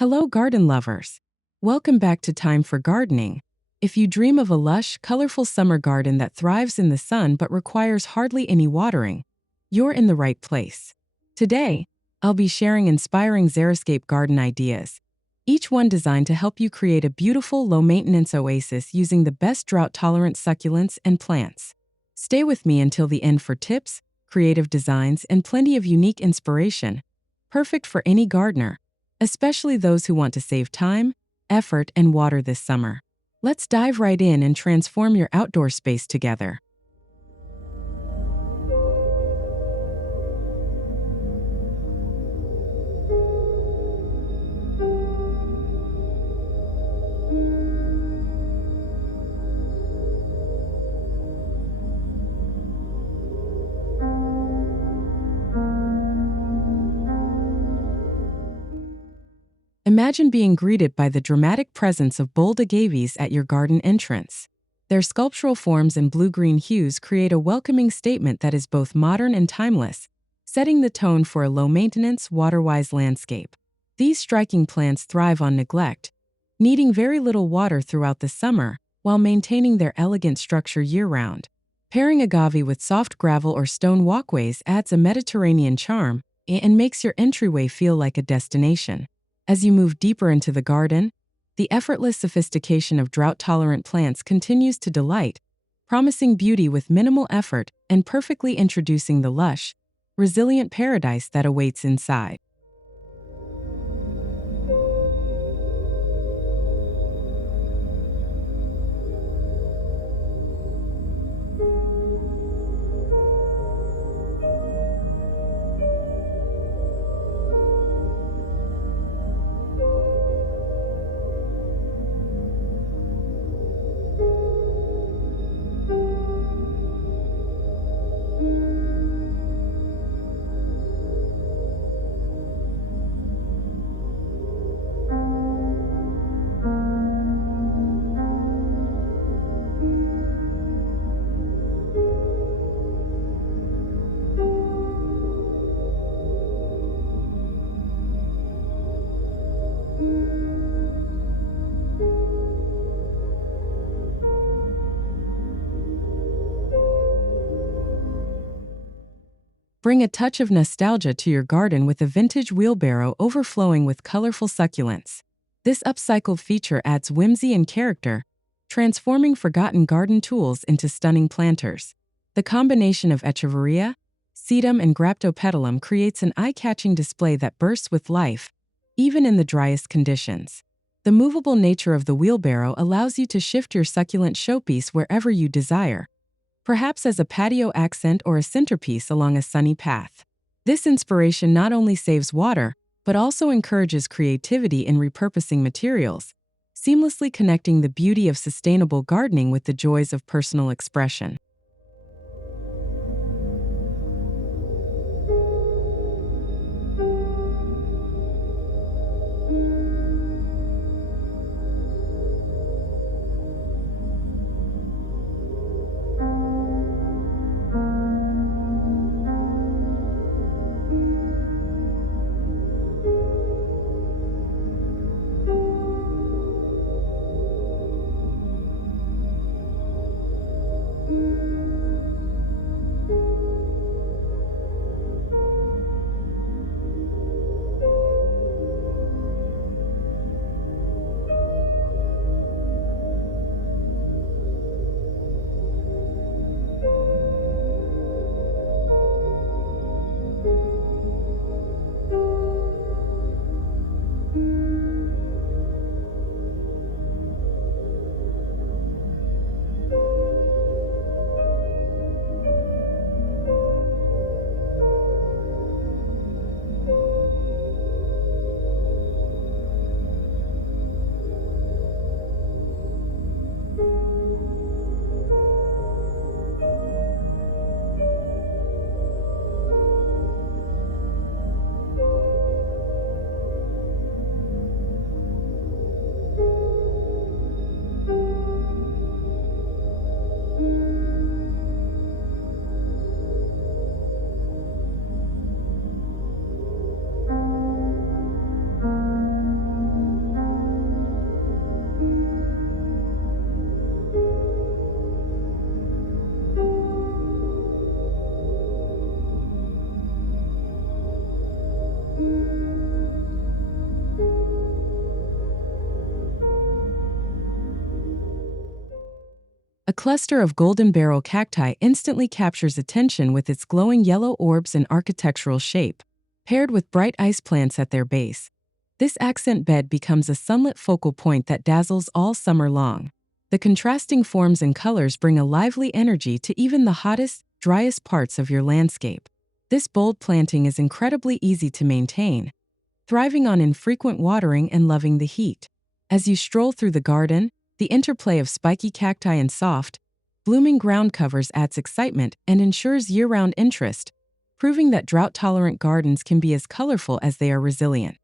Hello, garden lovers. Welcome back to Time for Gardening. If you dream of a lush, colorful summer garden that thrives in the sun but requires hardly any watering, you're in the right place. Today, I'll be sharing inspiring Xeriscape garden ideas, each one designed to help you create a beautiful, low-maintenance oasis using the best drought-tolerant succulents and plants. Stay with me until the end for tips, creative designs, and plenty of unique inspiration, perfect for any gardener, especially those who want to save time, effort, and water this summer. Let's dive right in and transform your outdoor space together. Imagine being greeted by the dramatic presence of bold agaves at your garden entrance. Their sculptural forms and blue-green hues create a welcoming statement that is both modern and timeless, setting the tone for a low-maintenance, water-wise landscape. These striking plants thrive on neglect, needing very little water throughout the summer while maintaining their elegant structure year-round. Pairing agave with soft gravel or stone walkways adds a Mediterranean charm and makes your entryway feel like a destination. As you move deeper into the garden, the effortless sophistication of drought-tolerant plants continues to delight, promising beauty with minimal effort and perfectly introducing the lush, resilient paradise that awaits inside. Bring a touch of nostalgia to your garden with a vintage wheelbarrow overflowing with colorful succulents. This upcycled feature adds whimsy and character, transforming forgotten garden tools into stunning planters. The combination of Echeveria, Sedum, and Graptopetalum creates an eye-catching display that bursts with life, even in the driest conditions. The movable nature of the wheelbarrow allows you to shift your succulent showpiece wherever you desire, perhaps as a patio accent or a centerpiece along a sunny path. This inspiration not only saves water, but also encourages creativity in repurposing materials, seamlessly connecting the beauty of sustainable gardening with the joys of personal expression. A cluster of golden barrel cacti instantly captures attention with its glowing yellow orbs and architectural shape, paired with bright ice plants at their base. This accent bed becomes a sunlit focal point that dazzles all summer long. The contrasting forms and colors bring a lively energy to even the hottest, driest parts of your landscape. This bold planting is incredibly easy to maintain, thriving on infrequent watering and loving the heat. As you stroll through the garden, the interplay of spiky cacti and soft, blooming ground covers adds excitement and ensures year-round interest, proving that drought-tolerant gardens can be as colorful as they are resilient.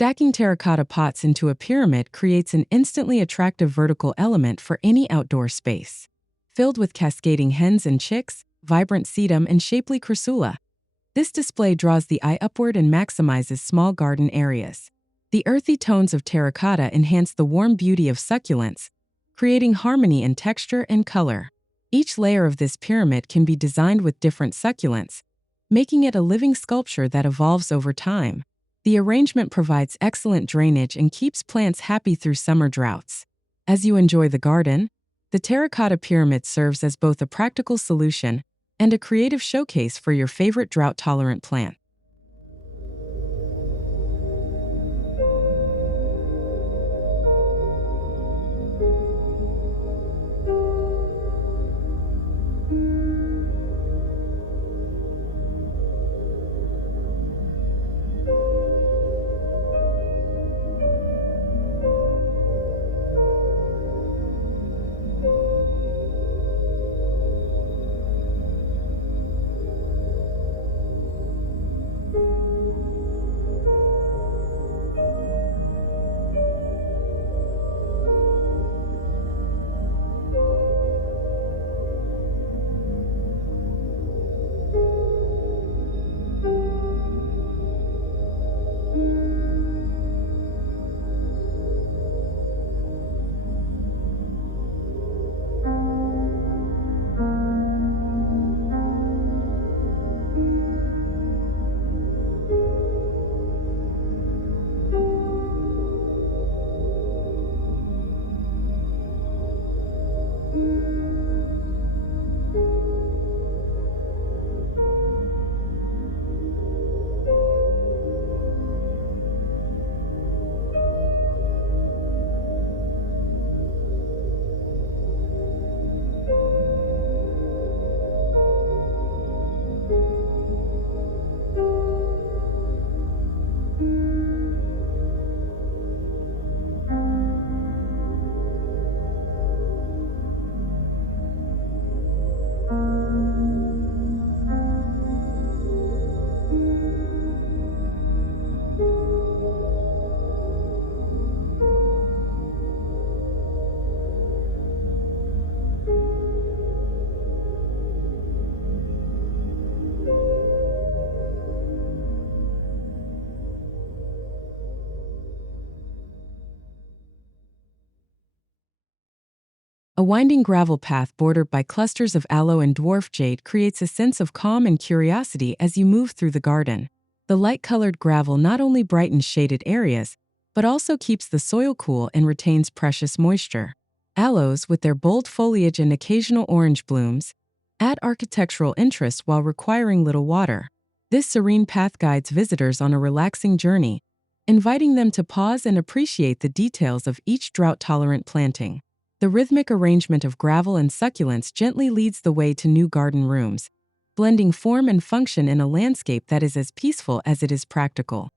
Stacking terracotta pots into a pyramid creates an instantly attractive vertical element for any outdoor space. Filled with cascading hens and chicks, vibrant sedum, and shapely crassula, this display draws the eye upward and maximizes small garden areas. The earthy tones of terracotta enhance the warm beauty of succulents, creating harmony in texture and color. Each layer of this pyramid can be designed with different succulents, making it a living sculpture that evolves over time. The arrangement provides excellent drainage and keeps plants happy through summer droughts. As you enjoy the garden, the terracotta pyramid serves as both a practical solution and a creative showcase for your favorite drought-tolerant plant. A winding gravel path bordered by clusters of aloe and dwarf jade creates a sense of calm and curiosity as you move through the garden. The light-colored gravel not only brightens shaded areas, but also keeps the soil cool and retains precious moisture. Aloes, with their bold foliage and occasional orange blooms, add architectural interest while requiring little water. This serene path guides visitors on a relaxing journey, inviting them to pause and appreciate the details of each drought-tolerant planting. The rhythmic arrangement of gravel and succulents gently leads the way to new garden rooms, blending form and function in a landscape that is as peaceful as it is practical.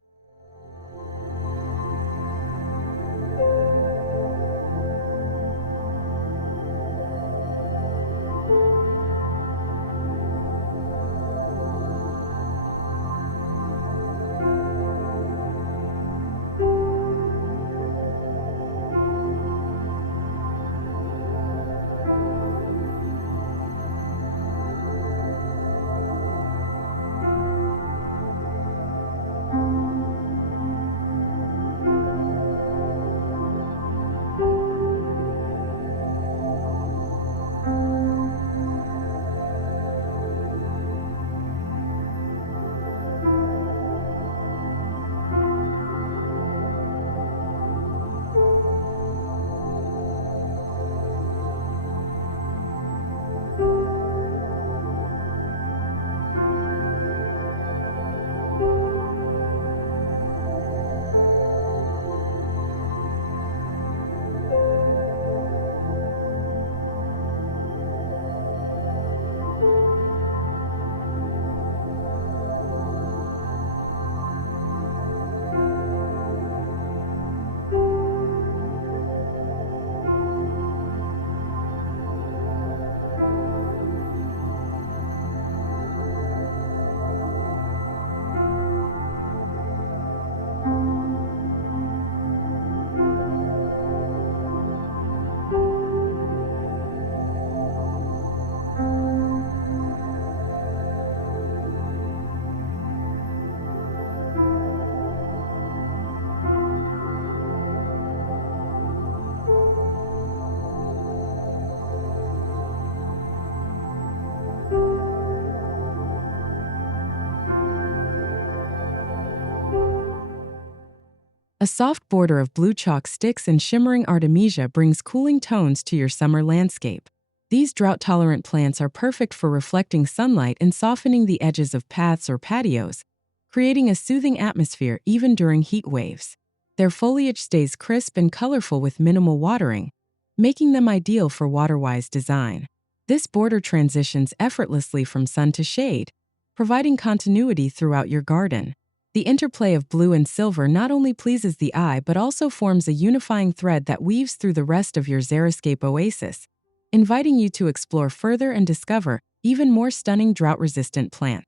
A soft border of blue chalk sticks and shimmering artemisia brings cooling tones to your summer landscape. These drought-tolerant plants are perfect for reflecting sunlight and softening the edges of paths or patios, creating a soothing atmosphere even during heat waves. Their foliage stays crisp and colorful with minimal watering, making them ideal for Waterwise design. This border transitions effortlessly from sun to shade, providing continuity throughout your garden. The interplay of blue and silver not only pleases the eye but also forms a unifying thread that weaves through the rest of your Xeriscape oasis, inviting you to explore further and discover even more stunning drought-resistant plants.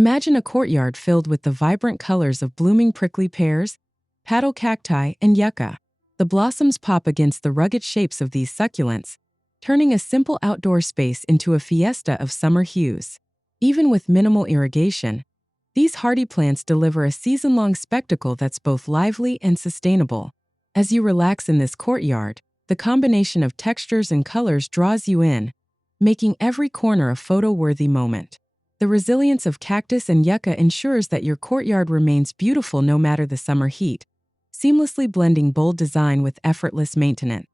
Imagine a courtyard filled with the vibrant colors of blooming prickly pears, paddle cacti, and yucca. The blossoms pop against the rugged shapes of these succulents, turning a simple outdoor space into a fiesta of summer hues. Even with minimal irrigation, these hardy plants deliver a season-long spectacle that's both lively and sustainable. As you relax in this courtyard, the combination of textures and colors draws you in, making every corner a photo-worthy moment. The resilience of cactus and yucca ensures that your courtyard remains beautiful no matter the summer heat, seamlessly blending bold design with effortless maintenance.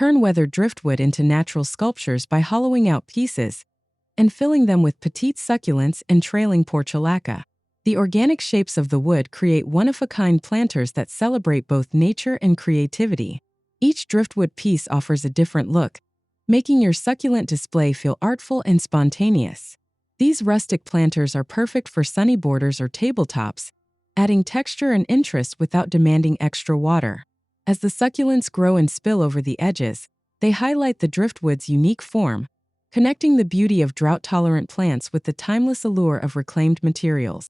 Turn weathered driftwood into natural sculptures by hollowing out pieces and filling them with petite succulents and trailing portulaca. The organic shapes of the wood create one-of-a-kind planters that celebrate both nature and creativity. Each driftwood piece offers a different look, making your succulent display feel artful and spontaneous. These rustic planters are perfect for sunny borders or tabletops, adding texture and interest without demanding extra water. As the succulents grow and spill over the edges, they highlight the driftwood's unique form, connecting the beauty of drought-tolerant plants with the timeless allure of reclaimed materials.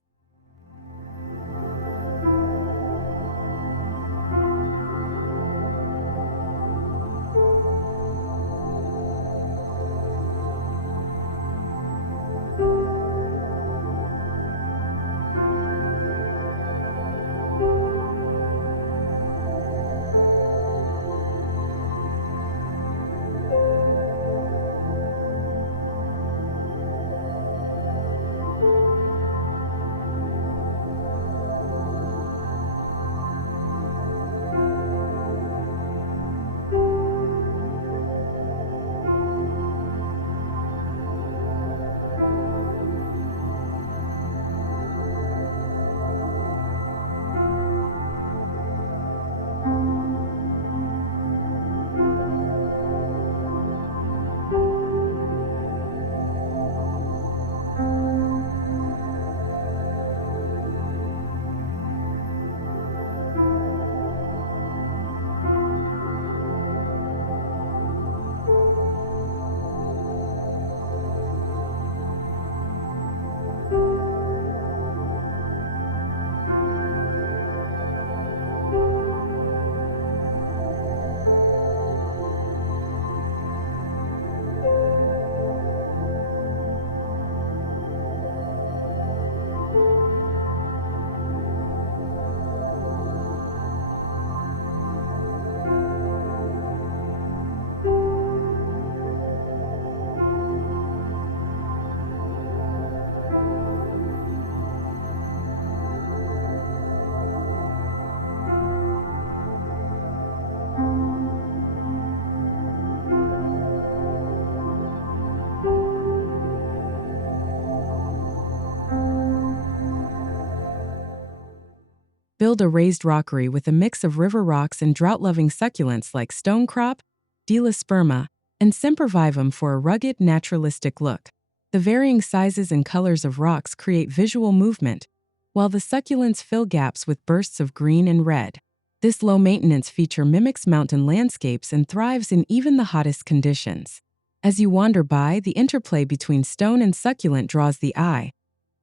Build a raised rockery with a mix of river rocks and drought-loving succulents like stonecrop, Delisperma, and sempervivum for a rugged, naturalistic look. The varying sizes and colors of rocks create visual movement, while the succulents fill gaps with bursts of green and red. This low-maintenance feature mimics mountain landscapes and thrives in even the hottest conditions. As you wander by, the interplay between stone and succulent draws the eye,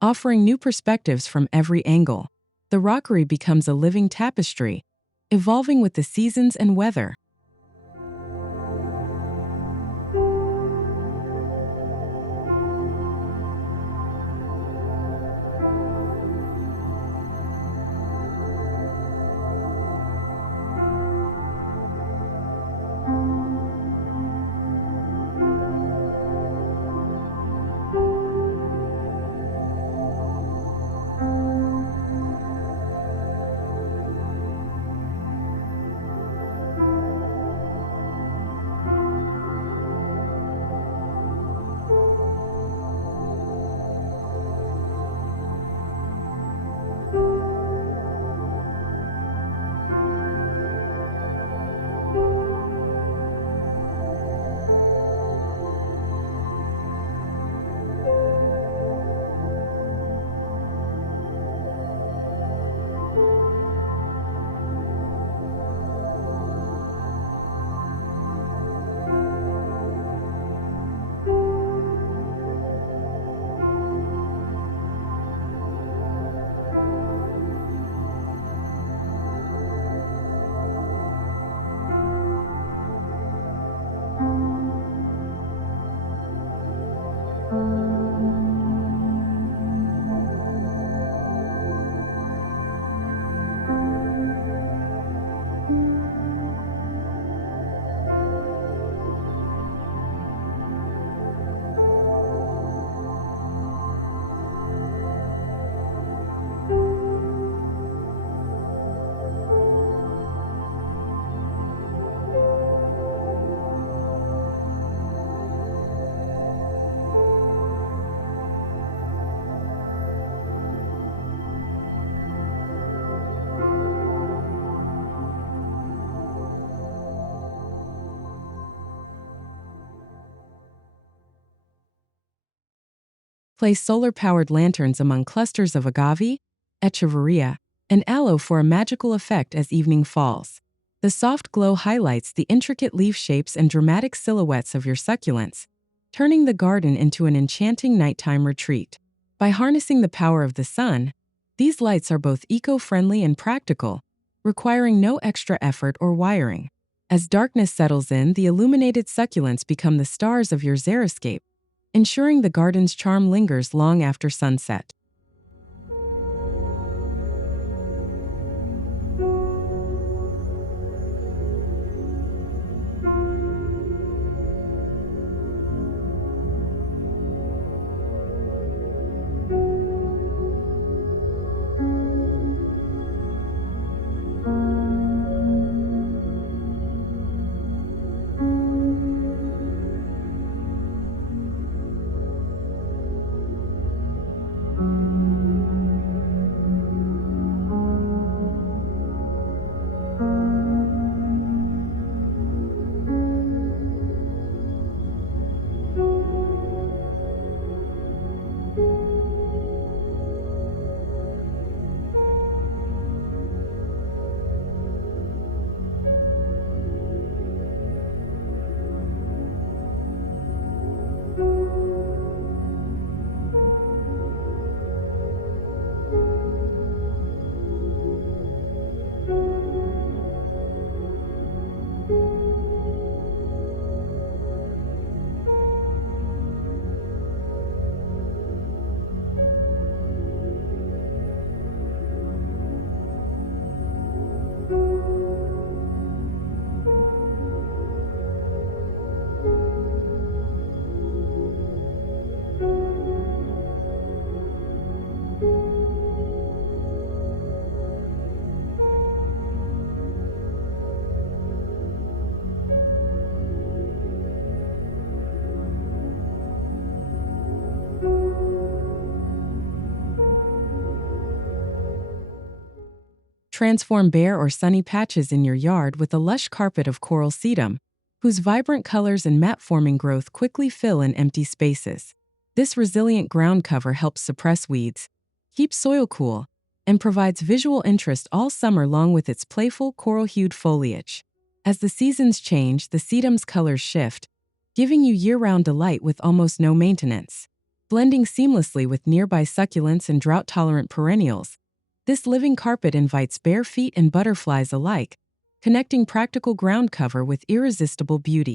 offering new perspectives from every angle. The rockery becomes a living tapestry, evolving with the seasons and weather. Place solar-powered lanterns among clusters of agave, Echeveria, and aloe for a magical effect as evening falls. The soft glow highlights the intricate leaf shapes and dramatic silhouettes of your succulents, turning the garden into an enchanting nighttime retreat. By harnessing the power of the sun, these lights are both eco-friendly and practical, requiring no extra effort or wiring. As darkness settles in, the illuminated succulents become the stars of your xeriscape, ensuring the garden's charm lingers long after sunset. Transform bare or sunny patches in your yard with a lush carpet of coral sedum, whose vibrant colors and mat-forming growth quickly fill in empty spaces. This resilient ground cover helps suppress weeds, keeps soil cool, and provides visual interest all summer long with its playful coral-hued foliage. As the seasons change, the sedum's colors shift, giving you year-round delight with almost no maintenance. Blending seamlessly with nearby succulents and drought-tolerant perennials, this living carpet invites bare feet and butterflies alike, connecting practical ground cover with irresistible beauty.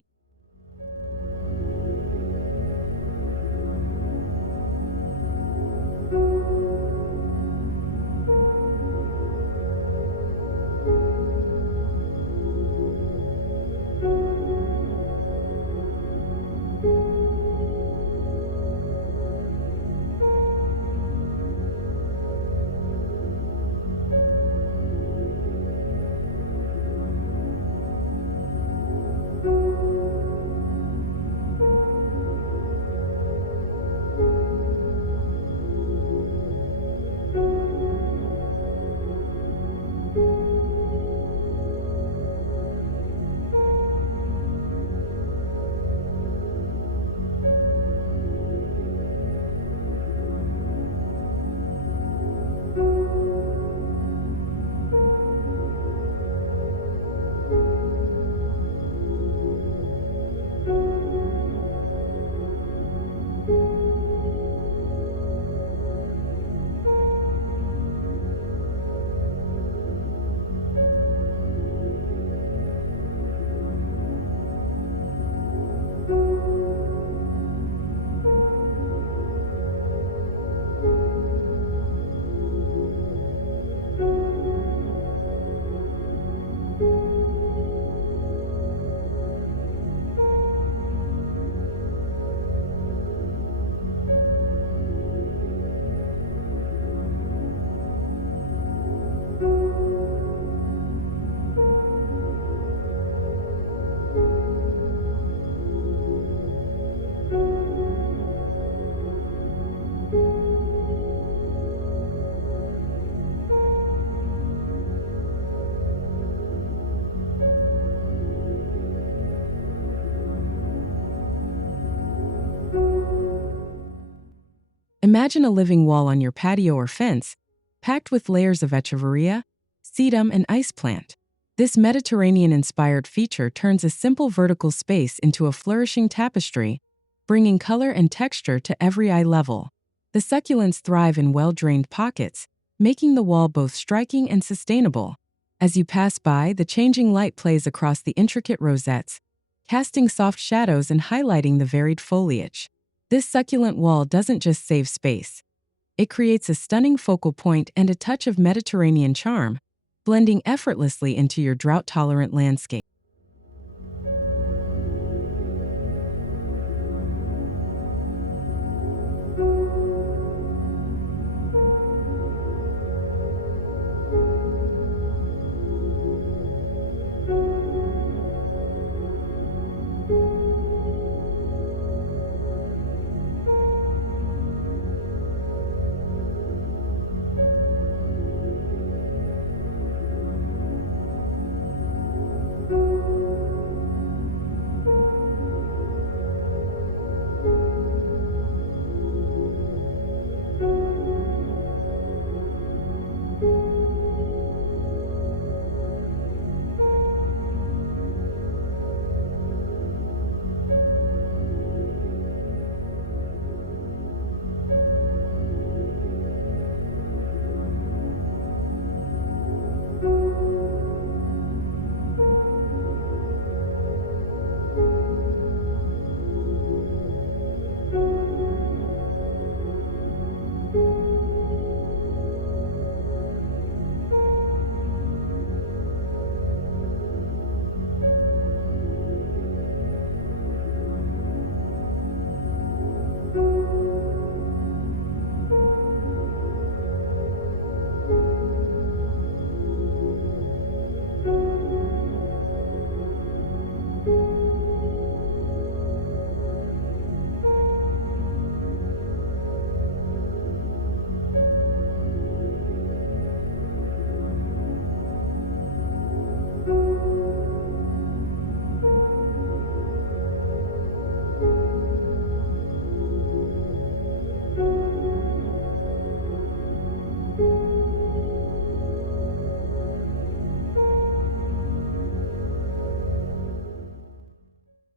Imagine a living wall on your patio or fence, packed with layers of Echeveria, Sedum, and ice plant. This Mediterranean-inspired feature turns a simple vertical space into a flourishing tapestry, bringing color and texture to every eye level. The succulents thrive in well-drained pockets, making the wall both striking and sustainable. As you pass by, the changing light plays across the intricate rosettes, casting soft shadows and highlighting the varied foliage. This succulent wall doesn't just save space. It creates a stunning focal point and a touch of Mediterranean charm, blending effortlessly into your drought-tolerant landscape.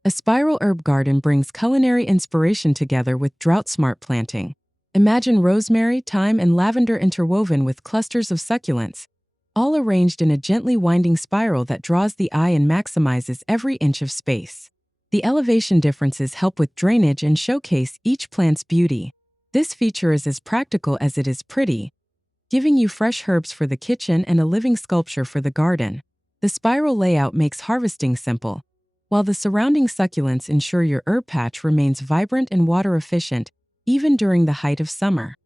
A spiral herb garden brings culinary inspiration together with drought-smart planting. Imagine rosemary, thyme, and lavender interwoven with clusters of succulents, all arranged in a gently winding spiral that draws the eye and maximizes every inch of space. The elevation differences help with drainage and showcase each plant's beauty. This feature is as practical as it is pretty, giving you fresh herbs for the kitchen and a living sculpture for the garden. The spiral layout makes harvesting simple, while the surrounding succulents ensure your herb patch remains vibrant and water efficient, even during the height of summer.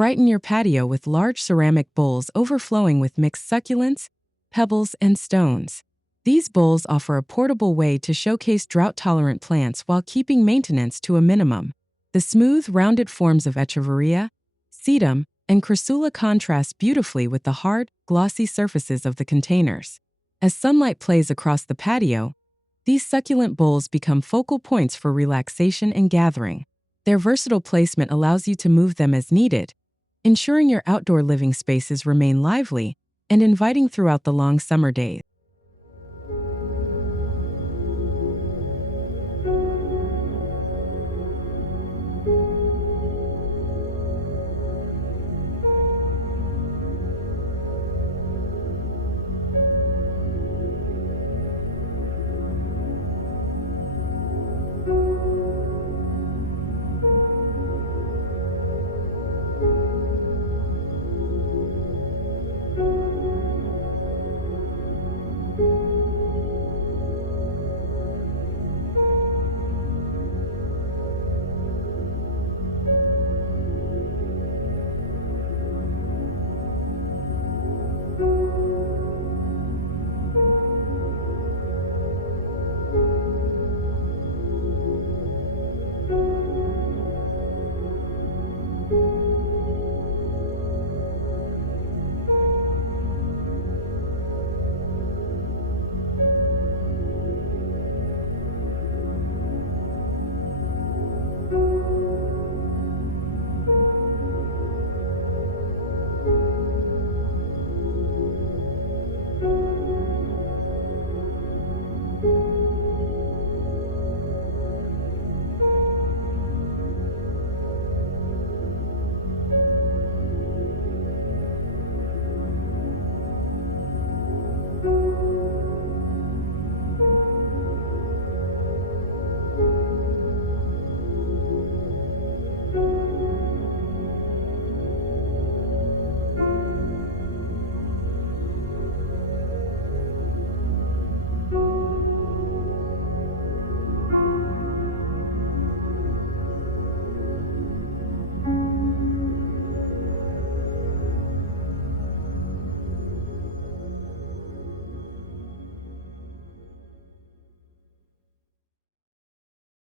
Brighten your patio with large ceramic bowls overflowing with mixed succulents, pebbles, and stones. These bowls offer a portable way to showcase drought-tolerant plants while keeping maintenance to a minimum. The smooth, rounded forms of Echeveria, Sedum, and Crassula contrast beautifully with the hard, glossy surfaces of the containers. As sunlight plays across the patio, these succulent bowls become focal points for relaxation and gathering. Their versatile placement allows you to move them as needed, ensuring your outdoor living spaces remain lively and inviting throughout the long summer days.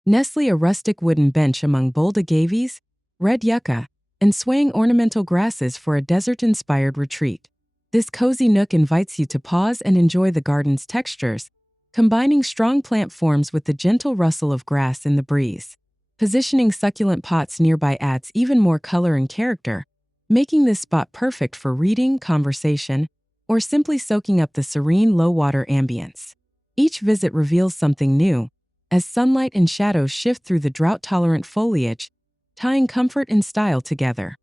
Nestle a rustic wooden bench among bold agaves, red yucca, and swaying ornamental grasses for a desert-inspired retreat. This cozy nook invites you to pause and enjoy the garden's textures, combining strong plant forms with the gentle rustle of grass in the breeze. Positioning succulent pots nearby adds even more color and character, making this spot perfect for reading, conversation, or simply soaking up the serene low-water ambience. Each visit reveals something new, as sunlight and shadows shift through the drought-tolerant foliage, tying comfort and style together.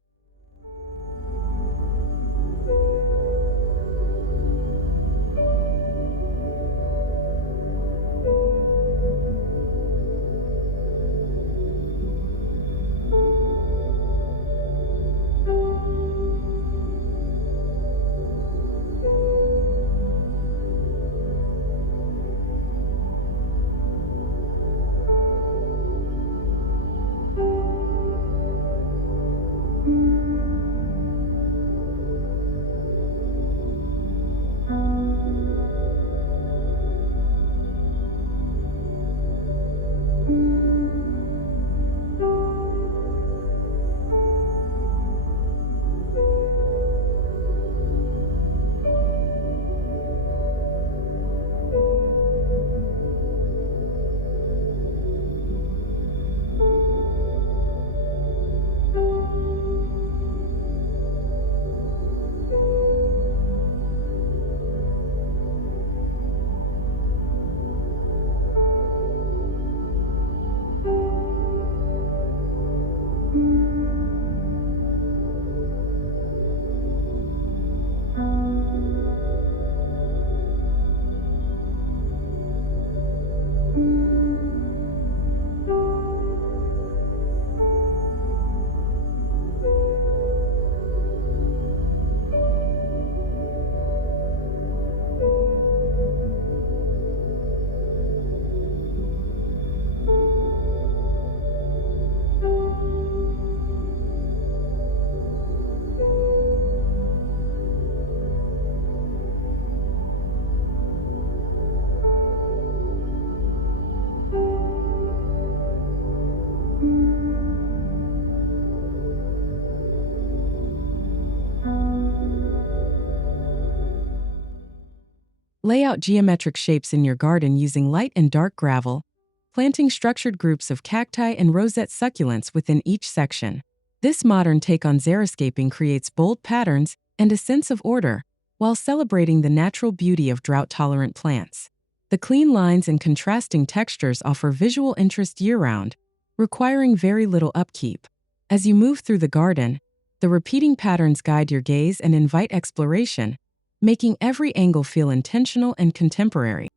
Lay out geometric shapes in your garden using light and dark gravel, planting structured groups of cacti and rosette succulents within each section. This modern take on xeriscaping creates bold patterns and a sense of order, while celebrating the natural beauty of drought-tolerant plants. The clean lines and contrasting textures offer visual interest year-round, requiring very little upkeep. As you move through the garden, the repeating patterns guide your gaze and invite exploration, making every angle feel intentional and contemporary.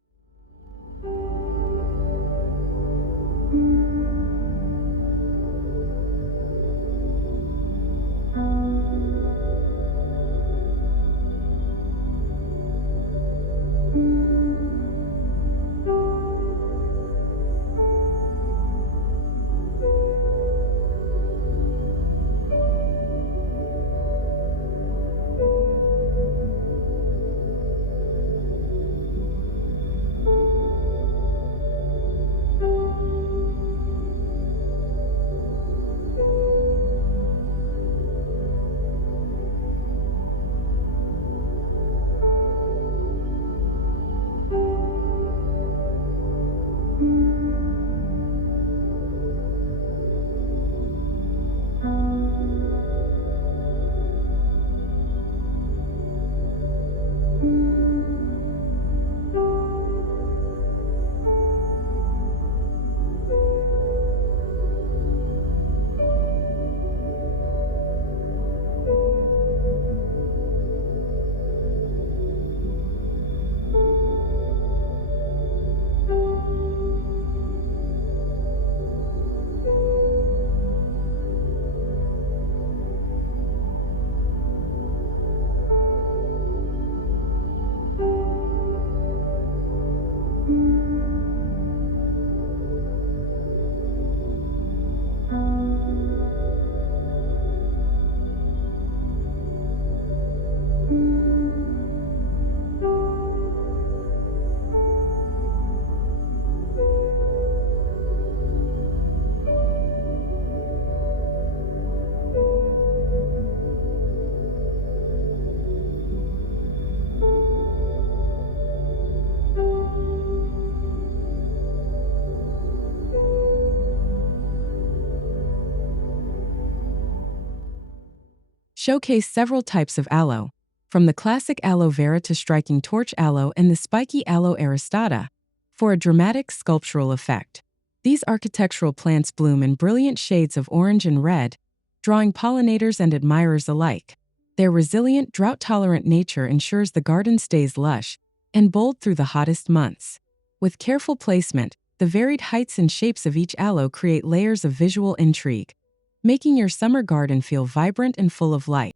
showcase several types of aloe, from the classic aloe vera to striking torch aloe and the spiky aloe aristata, for a dramatic sculptural effect. These architectural plants bloom in brilliant shades of orange and red, drawing pollinators and admirers alike. Their resilient, drought-tolerant nature ensures the garden stays lush and bold through the hottest months. With careful placement, the varied heights and shapes of each aloe create layers of visual intrigue, making your summer garden feel vibrant and full of life.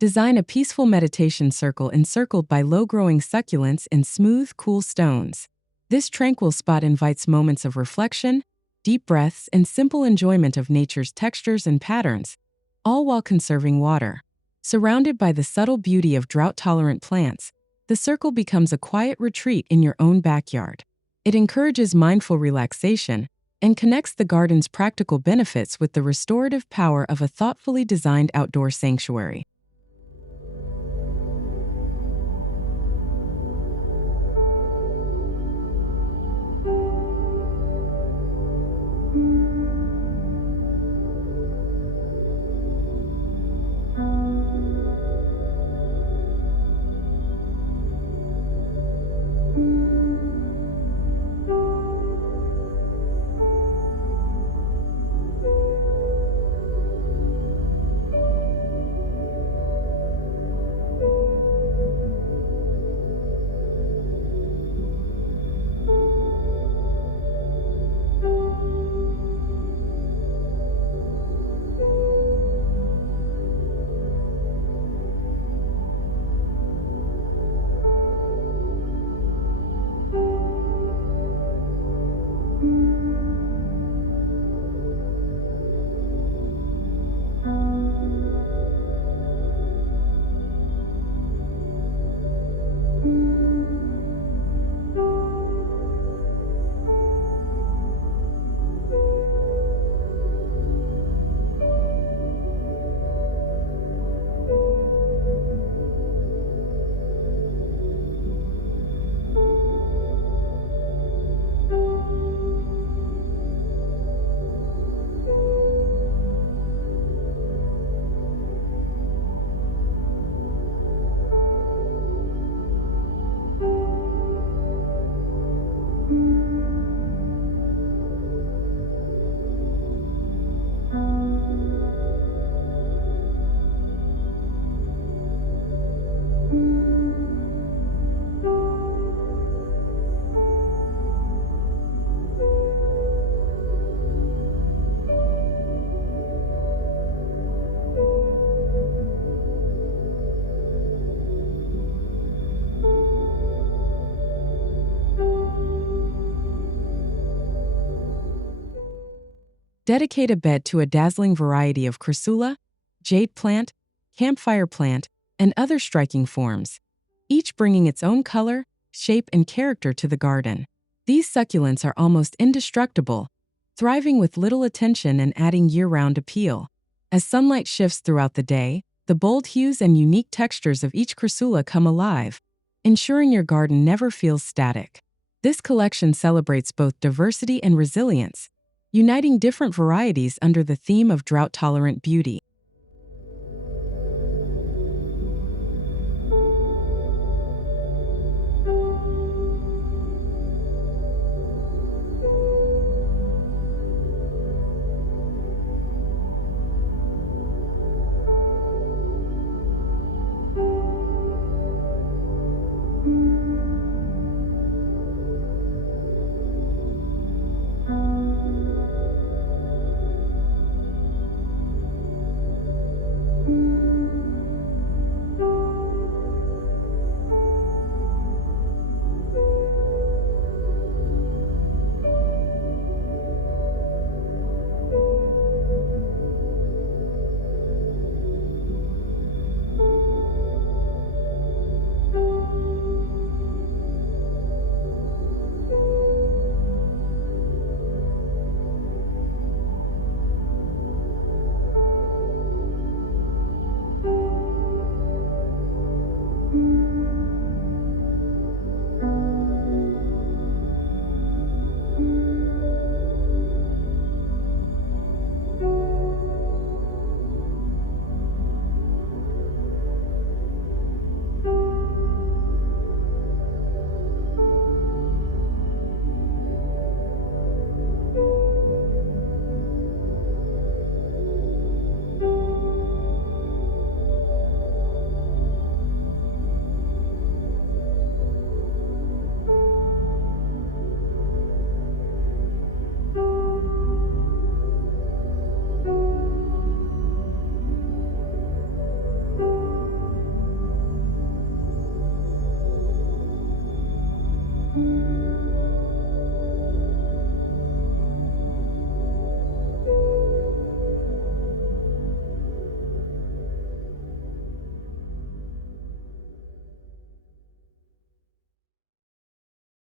Design a peaceful meditation circle encircled by low-growing succulents and smooth, cool stones. This tranquil spot invites moments of reflection, deep breaths, and simple enjoyment of nature's textures and patterns, all while conserving water. Surrounded by the subtle beauty of drought-tolerant plants, the circle becomes a quiet retreat in your own backyard. It encourages mindful relaxation and connects the garden's practical benefits with the restorative power of a thoughtfully designed outdoor sanctuary. Dedicate a bed to a dazzling variety of Crassula, jade plant, campfire plant, and other striking forms, each bringing its own color, shape, and character to the garden. These succulents are almost indestructible, thriving with little attention and adding year-round appeal. As sunlight shifts throughout the day, the bold hues and unique textures of each Crassula come alive, ensuring your garden never feels static. This collection celebrates both diversity and resilience, uniting different varieties under the theme of drought-tolerant beauty.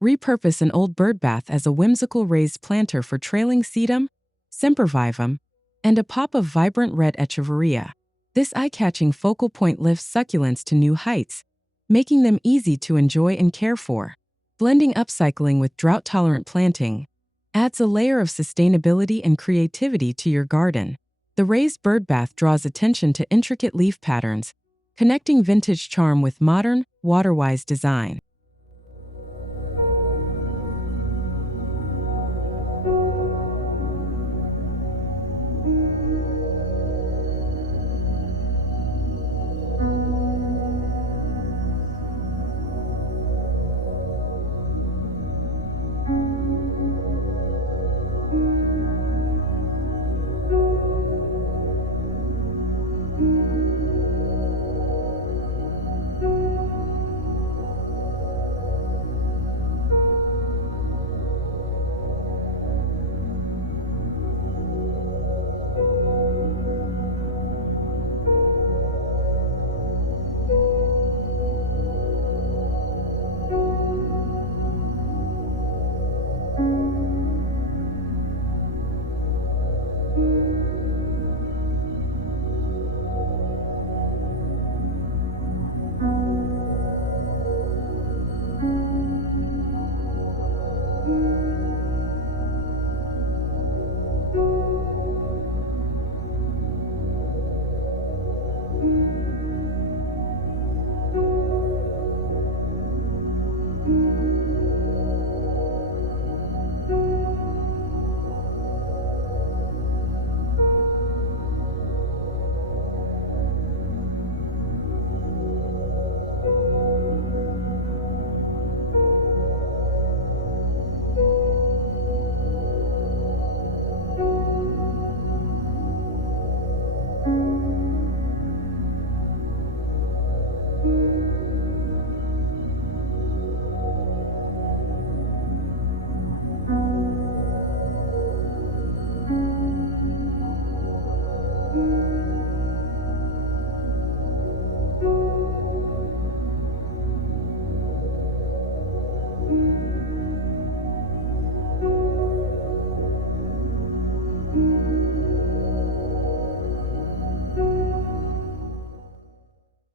Repurpose an old birdbath as a whimsical raised planter for trailing sedum, sempervivum, and a pop of vibrant red Echeveria. This eye-catching focal point lifts succulents to new heights, making them easy to enjoy and care for. Blending upcycling with drought-tolerant planting adds a layer of sustainability and creativity to your garden. The raised birdbath draws attention to intricate leaf patterns, connecting vintage charm with modern, Waterwise design.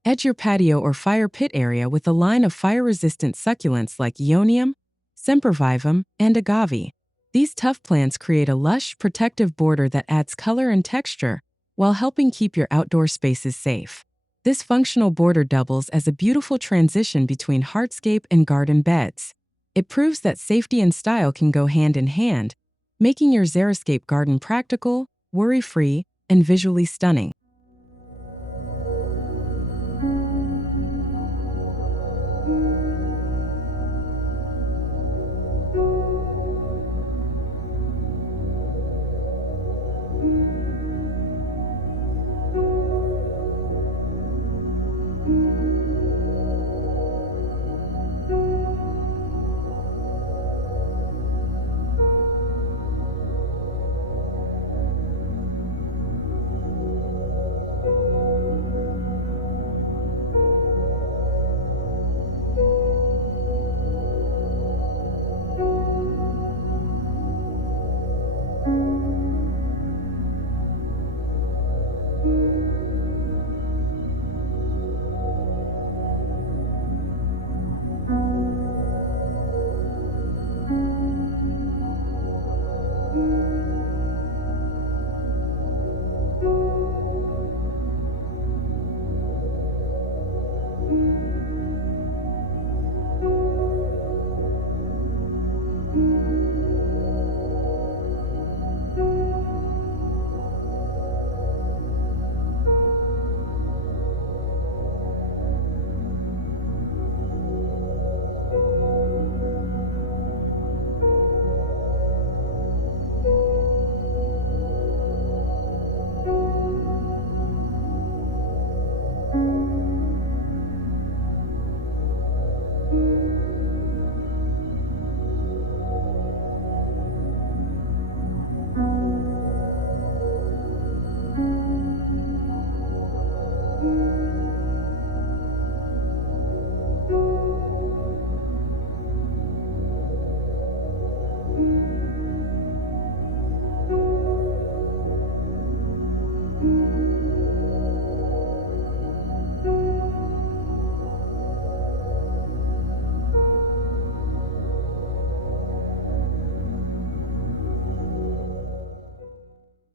Edge your patio or fire pit area with a line of fire-resistant succulents like Ionium, Sempervivum, and Agave. These tough plants create a lush, protective border that adds color and texture while helping keep your outdoor spaces safe. This functional border doubles as a beautiful transition between hardscape and garden beds. It proves that safety and style can go hand in hand, making your Xeriscape garden practical, worry-free, and visually stunning.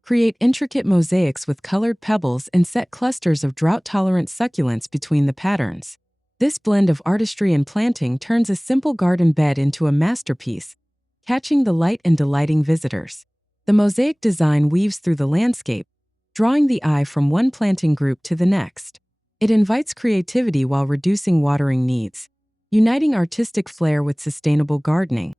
Create intricate mosaics with colored pebbles and set clusters of drought-tolerant succulents between the patterns. This blend of artistry and planting turns a simple garden bed into a masterpiece, catching the light and delighting visitors. The mosaic design weaves through the landscape, drawing the eye from one planting group to the next. It invites creativity while reducing watering needs, uniting artistic flair with sustainable gardening.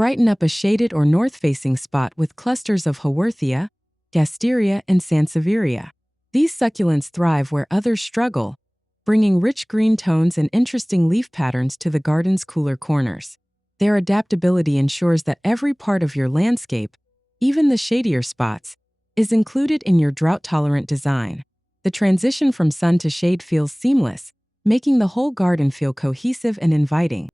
Brighten up a shaded or north-facing spot with clusters of Haworthia, Gasteria, and Sansevieria. These succulents thrive where others struggle, bringing rich green tones and interesting leaf patterns to the garden's cooler corners. Their adaptability ensures that every part of your landscape, even the shadier spots, is included in your drought-tolerant design. The transition from sun to shade feels seamless, making the whole garden feel cohesive and inviting.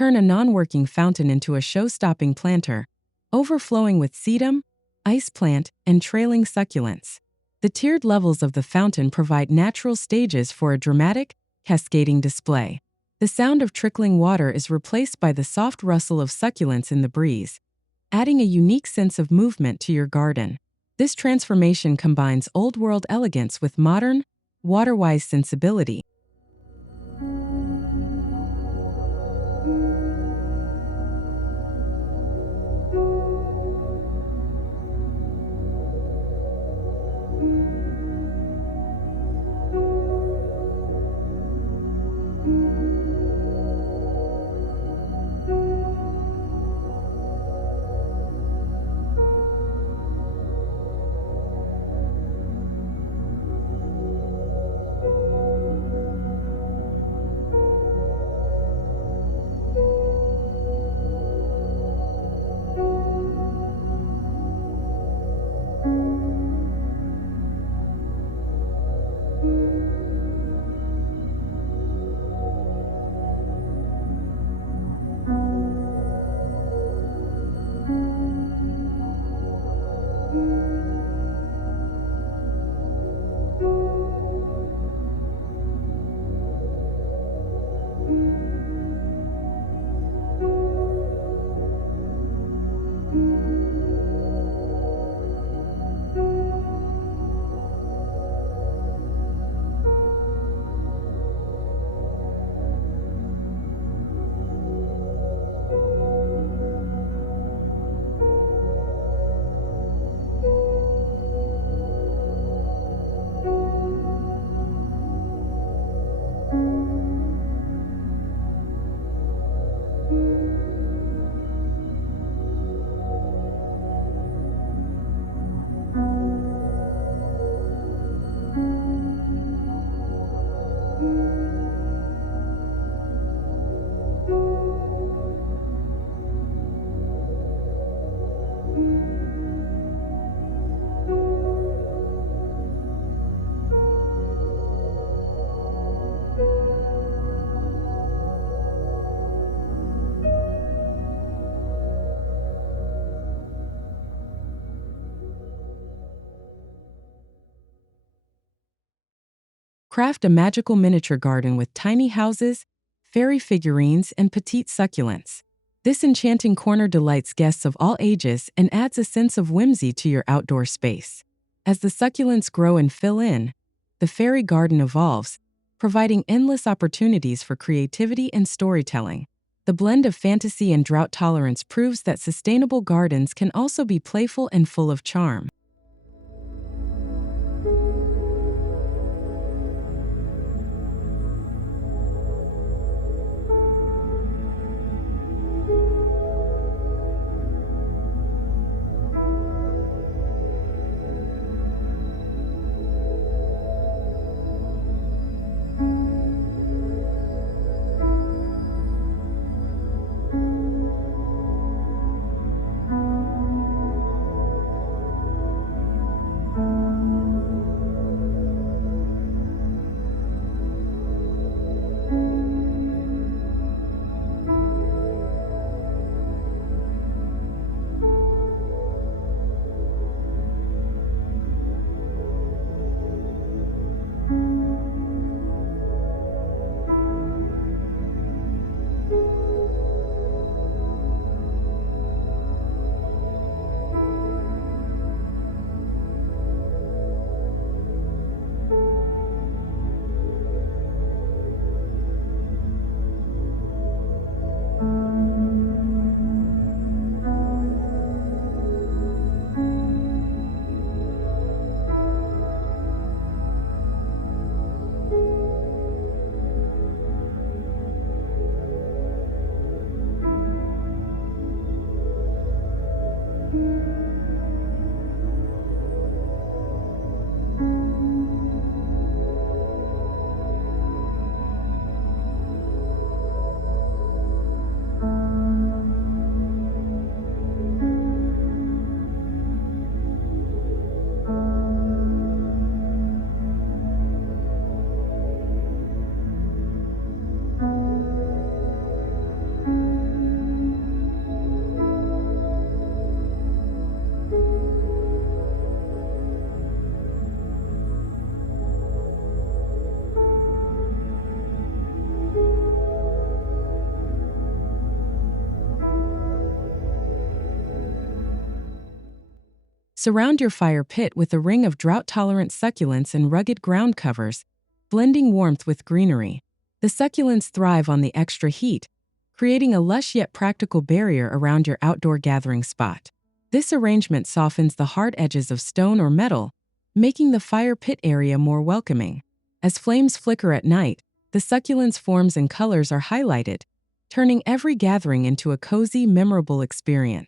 Turn a non-working fountain into a show-stopping planter, overflowing with sedum, ice plant, and trailing succulents. The tiered levels of the fountain provide natural stages for a dramatic, cascading display. The sound of trickling water is replaced by the soft rustle of succulents in the breeze, adding a unique sense of movement to your garden. This transformation combines old-world elegance with modern, waterwise sensibility. Craft a magical miniature garden with tiny houses, fairy figurines, and petite succulents. This enchanting corner delights guests of all ages and adds a sense of whimsy to your outdoor space. As the succulents grow and fill in, the fairy garden evolves, providing endless opportunities for creativity and storytelling. The blend of fantasy and drought tolerance proves that sustainable gardens can also be playful and full of charm. Surround your fire pit with a ring of drought-tolerant succulents and rugged ground covers, blending warmth with greenery. The succulents thrive on the extra heat, creating a lush yet practical barrier around your outdoor gathering spot. This arrangement softens the hard edges of stone or metal, making the fire pit area more welcoming. As flames flicker at night, the succulents' forms and colors are highlighted, turning every gathering into a cozy, memorable experience.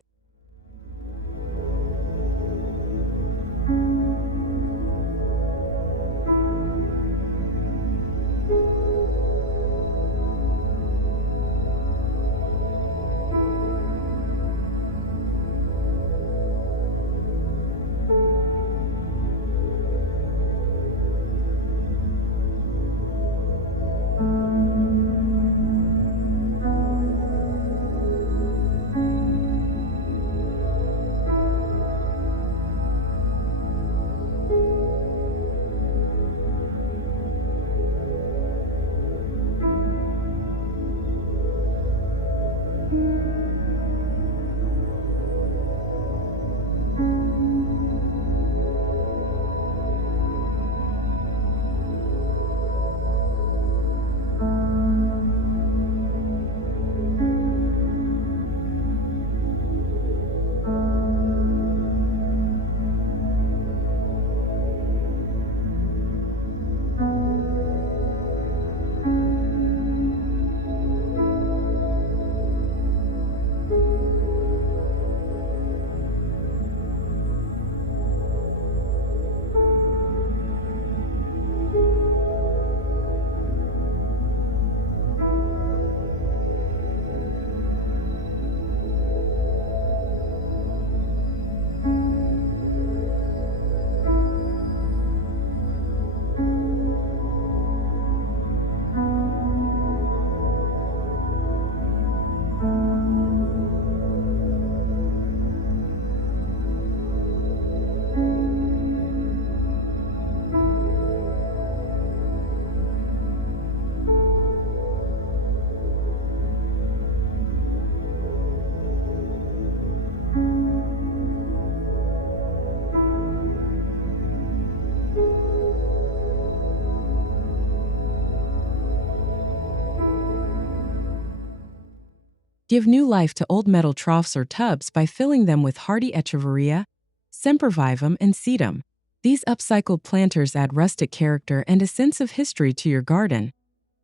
Give new life to old metal troughs or tubs by filling them with hardy Echeveria, Sempervivum, and Sedum. These upcycled planters add rustic character and a sense of history to your garden,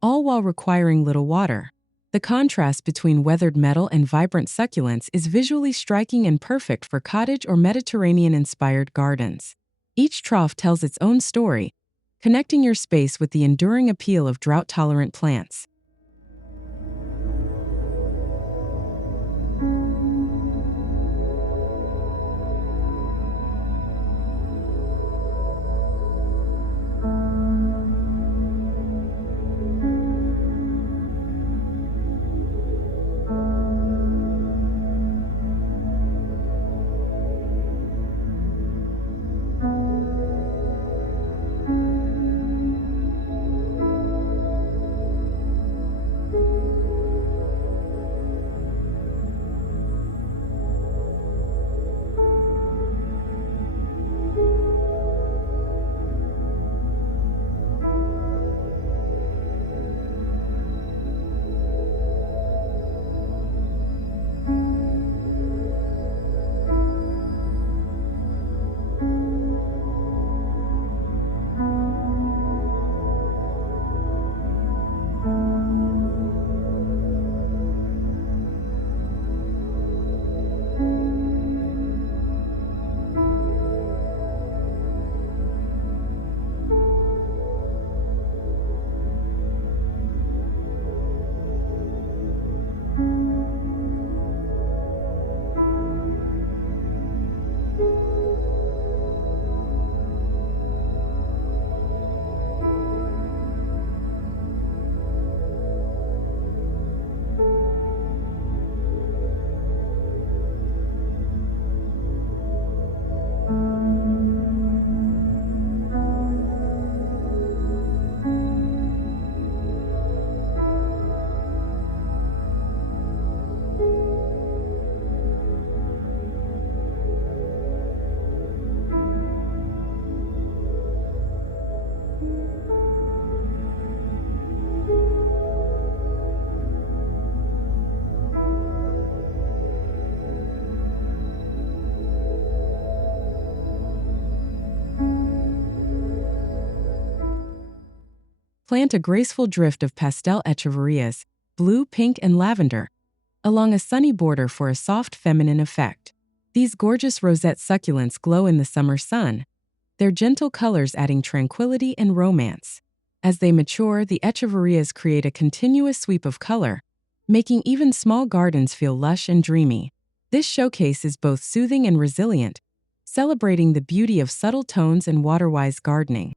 all while requiring little water. The contrast between weathered metal and vibrant succulents is visually striking and perfect for cottage or Mediterranean-inspired gardens. Each trough tells its own story, connecting your space with the enduring appeal of drought-tolerant plants. Plant a graceful drift of pastel Echeverias, blue, pink, and lavender, along a sunny border for a soft feminine effect. These gorgeous rosette succulents glow in the summer sun, their gentle colors adding tranquility and romance. As they mature, the Echeverias create a continuous sweep of color, making even small gardens feel lush and dreamy. This showcase is both soothing and resilient, celebrating the beauty of subtle tones and waterwise gardening.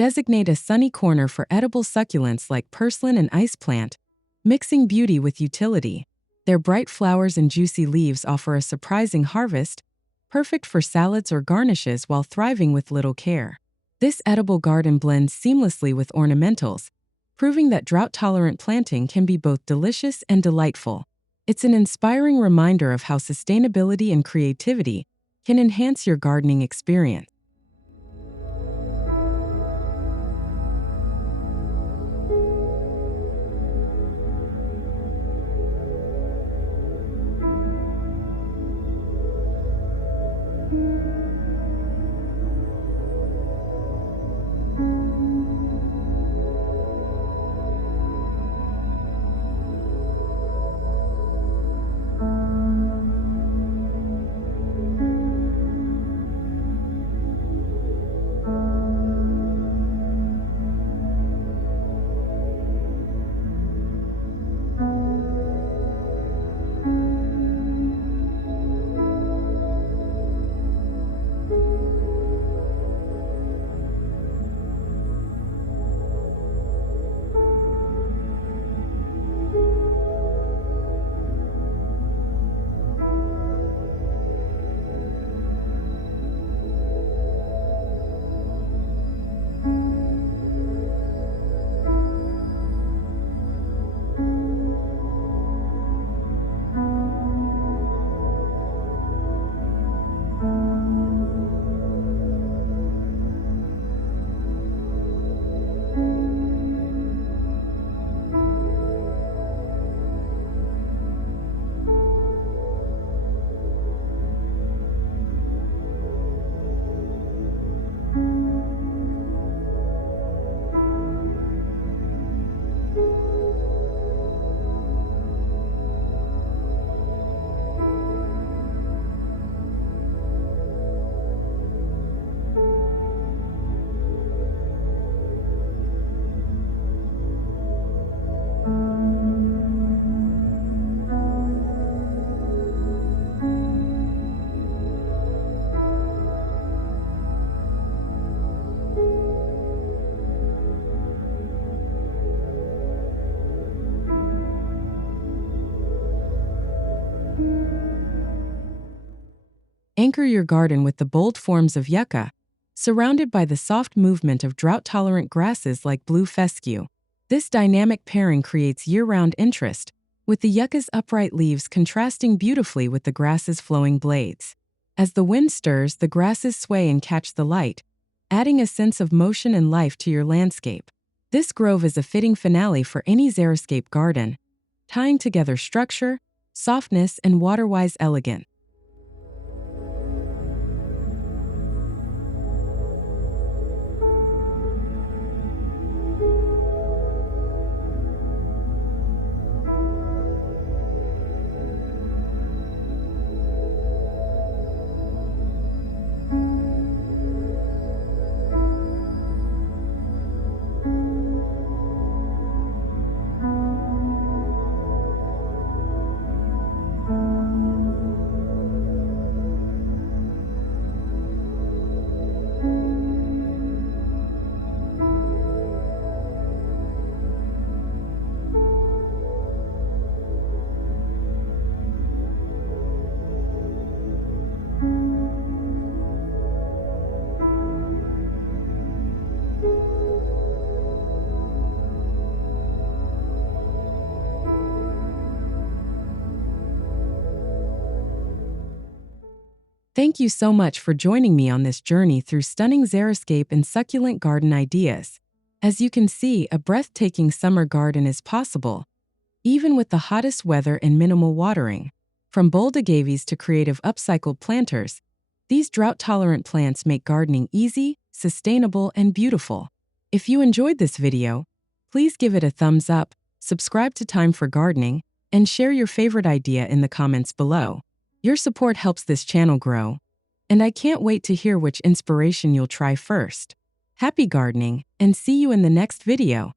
Designate a sunny corner for edible succulents like purslane and ice plant, mixing beauty with utility. Their bright flowers and juicy leaves offer a surprising harvest, perfect for salads or garnishes while thriving with little care. This edible garden blends seamlessly with ornamentals, proving that drought-tolerant planting can be both delicious and delightful. It's an inspiring reminder of how sustainability and creativity can enhance your gardening experience. Anchor your garden with the bold forms of yucca, surrounded by the soft movement of drought-tolerant grasses like blue fescue. This dynamic pairing creates year-round interest, with the yucca's upright leaves contrasting beautifully with the grass's flowing blades. As the wind stirs, the grasses sway and catch the light, adding a sense of motion and life to your landscape. This grove is a fitting finale for any Xeriscape garden, tying together structure, softness, and Waterwise elegance. Thank you so much for joining me on this journey through stunning Xeriscape and succulent garden ideas. As you can see, a breathtaking summer garden is possible, even with the hottest weather and minimal watering. From bold agaves to creative upcycled planters, these drought-tolerant plants make gardening easy, sustainable, and beautiful. If you enjoyed this video, please give it a thumbs up, subscribe to Thyme for Gardening, and share your favorite idea in the comments below. Your support helps this channel grow, and I can't wait to hear which inspiration you'll try first. Happy gardening, and see you in the next video.